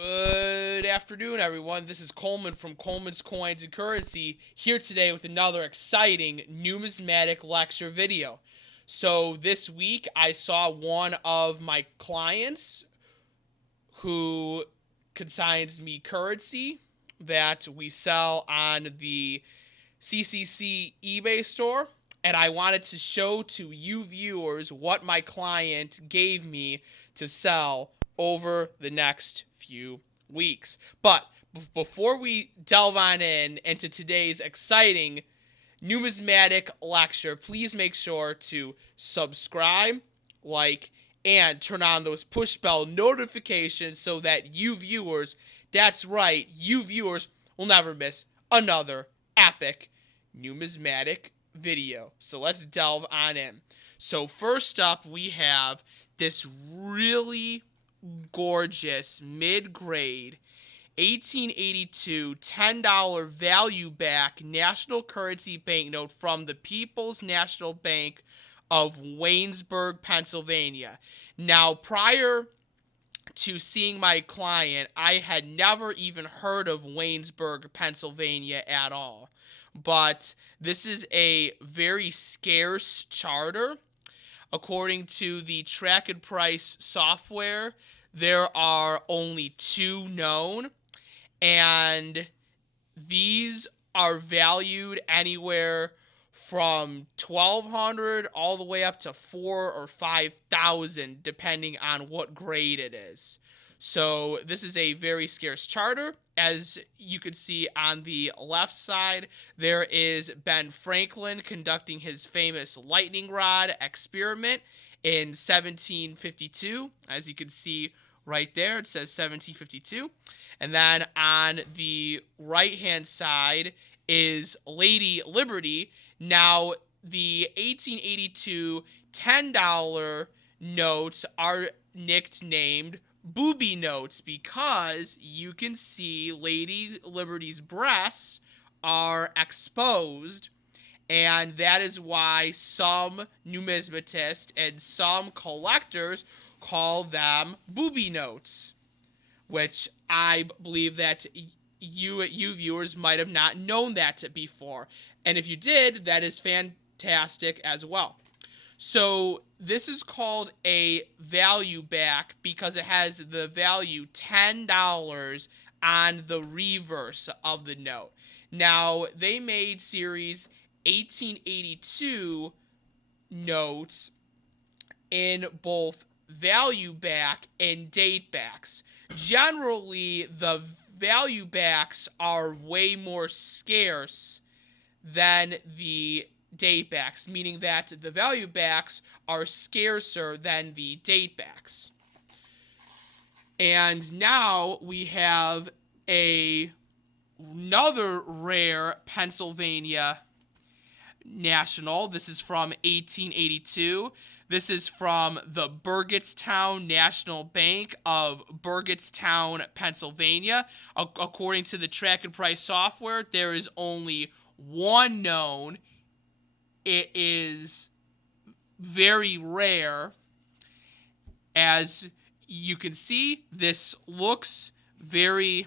Good afternoon, everyone. This is Coleman from Coleman's Coins and Currency here today with another exciting numismatic lecture video. So this week I saw one of my clients who consigns me currency that we sell on the C.C.C eBay store, and I wanted to show to you viewers what my client gave me to sell over the next few weeks. But before we delve on into today's exciting numismatic lecture, please make sure to subscribe, like, and turn on those push bell notifications so that you viewers, that's right, you viewers will never miss another epic numismatic video. So let's delve on in. So first up, we have this really gorgeous mid-grade 1882 $10 value back national currency banknote from the People's National Bank of Waynesburg, Pennsylvania. Now, prior to seeing my client, I had never even heard of Waynesburg, Pennsylvania at all. But this is a very scarce charter. According to the track and price software, there are only two known, and these are valued anywhere from 1,200 all the way up to 4,000 or 5,000 depending on what grade it is. So this is a very scarce charter. As you can see on the left side, there is Ben Franklin conducting his famous lightning rod experiment in 1752. As you can see right there, it says 1752. And then on the right-hand side is Lady Liberty. Now, the 1882 $10 notes are nicknamed booby notes because you can see Lady Liberty's breasts are exposed, and that is why some numismatists and some collectors call them booby notes, which I believe that you viewers might have not known that before. And if you did, that is fantastic as well. So this is called a value back because it has the value $10 on the reverse of the note. Now, they made series 1882 notes in both value back and date backs. Generally, the value backs are way more scarce than the date backs, meaning that the value backs are scarcer than the date backs. And now we have another rare Pennsylvania national. This is from 1882. This is from the Burgettstown National Bank of Burgettstown, Pennsylvania. According to the track and price software, there is only one known. It is very rare. As you can see, this looks very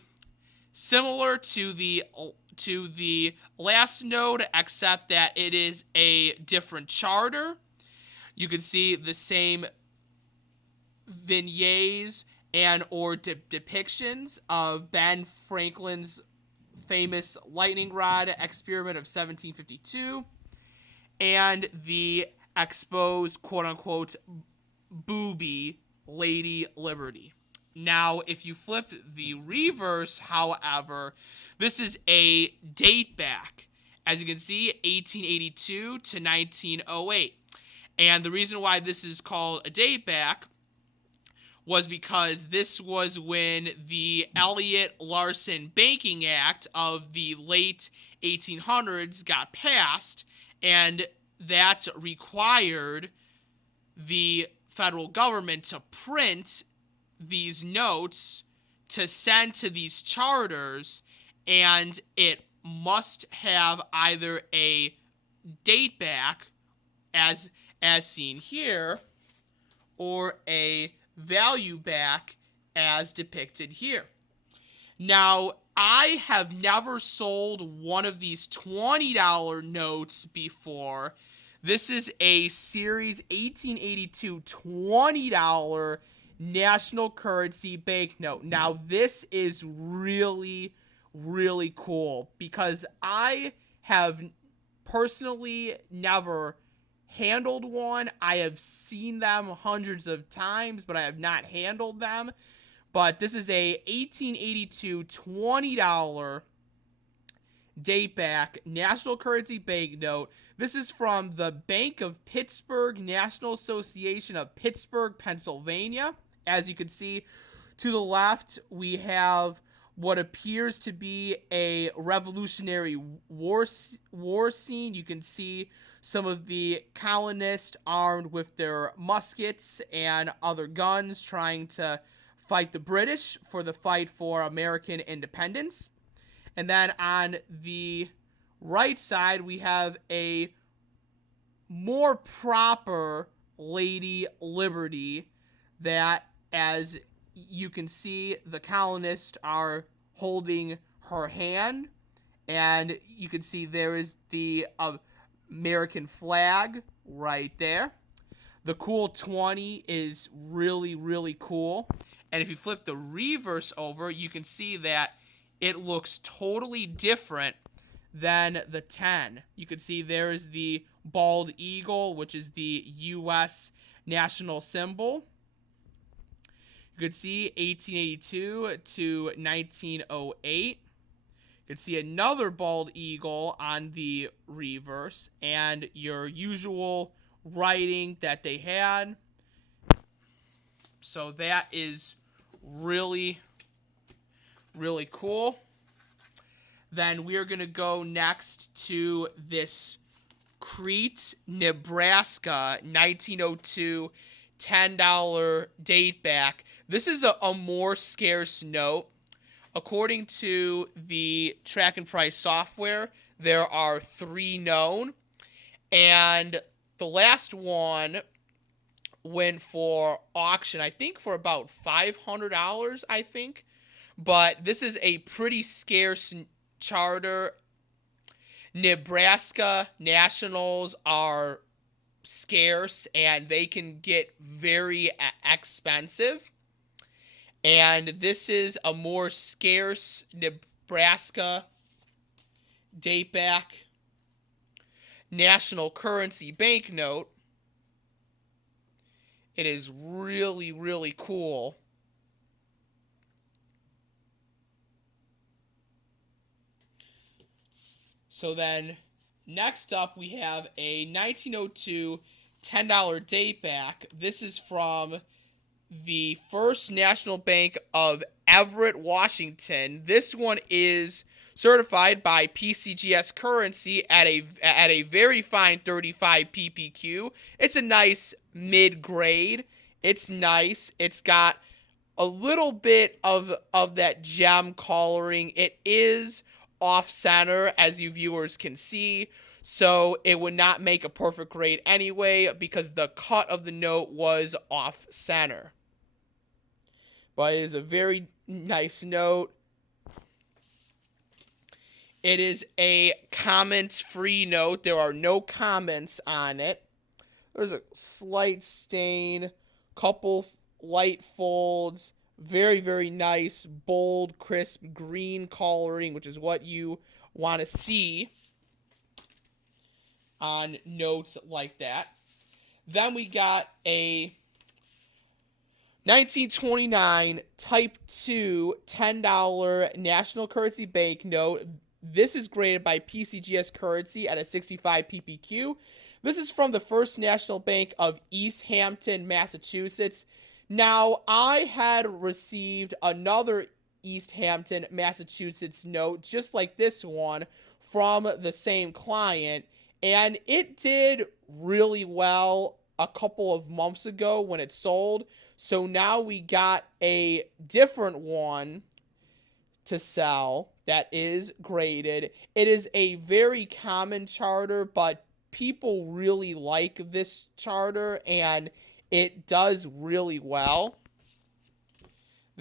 similar to the last node, except that it is a different charter. You can see the same vignettes and or depictions of Ben Franklin's famous lightning rod experiment of 1752 and the exposed quote-unquote booby Lady Liberty. Now, if you flip the reverse, however, this is a date back. As you can see, 1882 to 1908. And the reason why this is called a date back was because this was when the Elliott-Larsen Banking Act of the late 1800s got passed, and that required the federal government to print these notes to send to these charters, and it must have either a date back, as seen here, or a value back as depicted here. Now, I have never sold one of these $20 notes before. This is a Series 1882 $20 national currency banknote. Now, this is really, really cool because I have personally never handled one. I have seen them hundreds of times, but I have not handled them. But this is a 1882 $20 date back national currency banknote. This is from the Bank of Pittsburgh National Association of Pittsburgh, Pennsylvania. As you can see, to the left, we have what appears to be a Revolutionary War scene. You can see some of the colonists armed with their muskets and other guns trying to fight the British for the fight for American independence. And then on the right side, we have a more proper Lady Liberty that, as you can see, the colonists are holding her hand. And you can see there is the American flag right there. The cool 20 is really, really cool. And if you flip the reverse over, you can see that it looks totally different than the 10. You can see there is the bald eagle, which is the U.S. national symbol. You can see 1882 to 1908. You can see another bald eagle on the reverse, and your usual writing that they had. So that is really, really cool. Then we're going to go next to this Crete, Nebraska, 1902 $10 date back. This is a more scarce note. According to the track and price software, there are 3 known. And the last one went for auction, I think, for about $500, I think. But this is a pretty scarce charter. Nebraska Nationals are scarce, and they can get very expensive. And this is a more scarce Nebraska date back national currency banknote. It is really, really cool. So then, next up, we have a 1902 $10 date back. This is from the First National Bank of Everett, Washington. This one is certified by PCGS Currency at a very fine 35 PPQ. It's a nice mid-grade. It's nice. It's got a little bit of that gem coloring. It is off-center, as you viewers can see, so it would not make a perfect grade anyway because the cut of the note was off-center. But it is a very nice note. It is a comment-free note. There are no comments on it. There's a slight stain, couple light folds, very, very nice, bold, crisp green coloring, which is what you want to see on notes like that. Then we got a 1929 Type 2 $10 national currency banknote. This is graded by PCGS Currency at a 65 PPQ. This is from the First National Bank of East Hampton, Massachusetts. Now, I had received another East Hampton, Massachusetts note, just like this one, from the same client, and it did really well a couple of months ago when it sold. So now we got a different one to sell that is graded. It is a very common charter, but people really like this charter, and it does really well.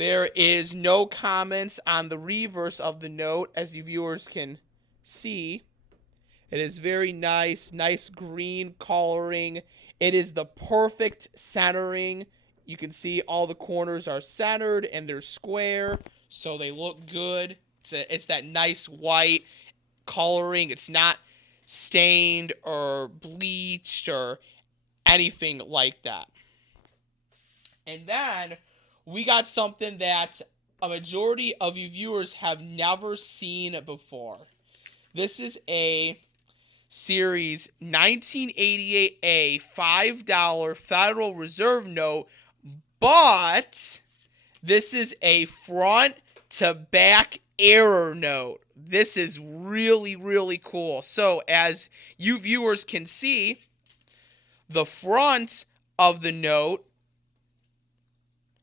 There is no comments on the reverse of the note, as you viewers can see. It is very nice, nice green coloring. It is the perfect centering. You can see all the corners are centered and they're square, so they look good. It's that nice white coloring. It's not stained or bleached or anything like that. And then we got something that a majority of you viewers have never seen before. This is a Series 1988A $5 Federal Reserve note, but this is a front to back error note. This is really, really cool. So as you viewers can see, the front of the note,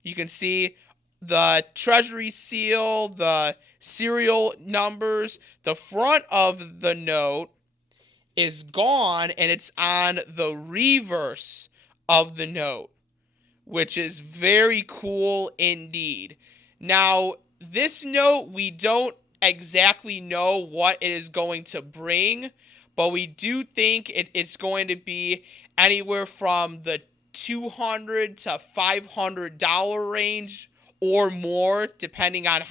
you can see the treasury seal, the serial numbers. The front of the note is gone, and it's on the reverse of the note, which is very cool indeed. Now, this note, we don't exactly know what it is going to bring, but we do think it's going to be anywhere from the $200 to $500 range or more, depending on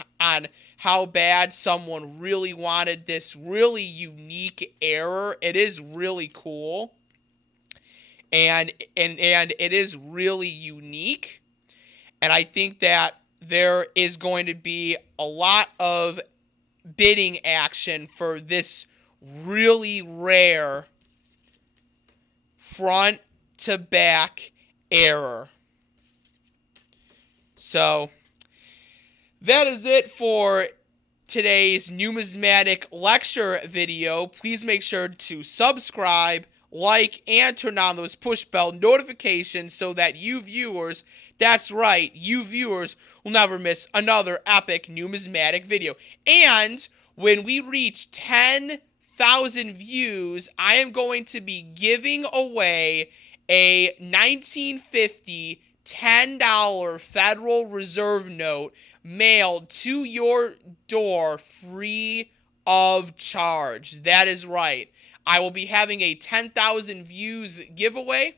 how bad someone really wanted this really unique error. It is really cool, and it is really unique, and I think that there is going to be a lot of bidding action for this really rare front to back error. So that is it for today's numismatic lecture video. Please make sure to subscribe, like, and turn on those push bell notifications so that you viewers, that's right, you viewers will never miss another epic numismatic video. And when we reach 10,000 views, I am going to be giving away a 1950 $10 Federal Reserve note mailed to your door free of charge. That is right. I will be having a 10,000 views giveaway,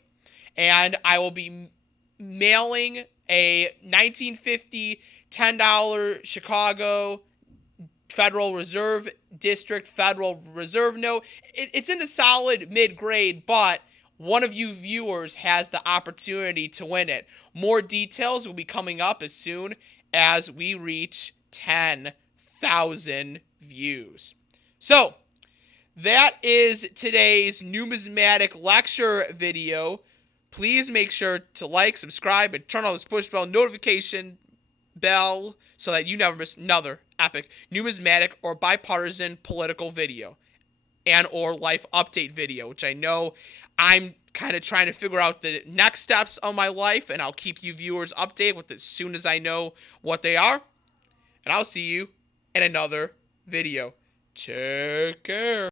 and I will be mailing a 1950 $10 Chicago Federal Reserve District Federal Reserve note. It's in a solid mid-grade, but one of you viewers has the opportunity to win it. More details will be coming up as soon as we reach 10,000 views. So, that is today's numismatic lecture video. Please make sure to like, subscribe, and turn on this push bell notification bell so that you never miss another epic numismatic or bipartisan political video and or life update video, which I know I'm kind of trying to figure out the next steps of my life, and I'll keep you viewers updated with as soon as I know what they are. And I'll see you in another video. Take care.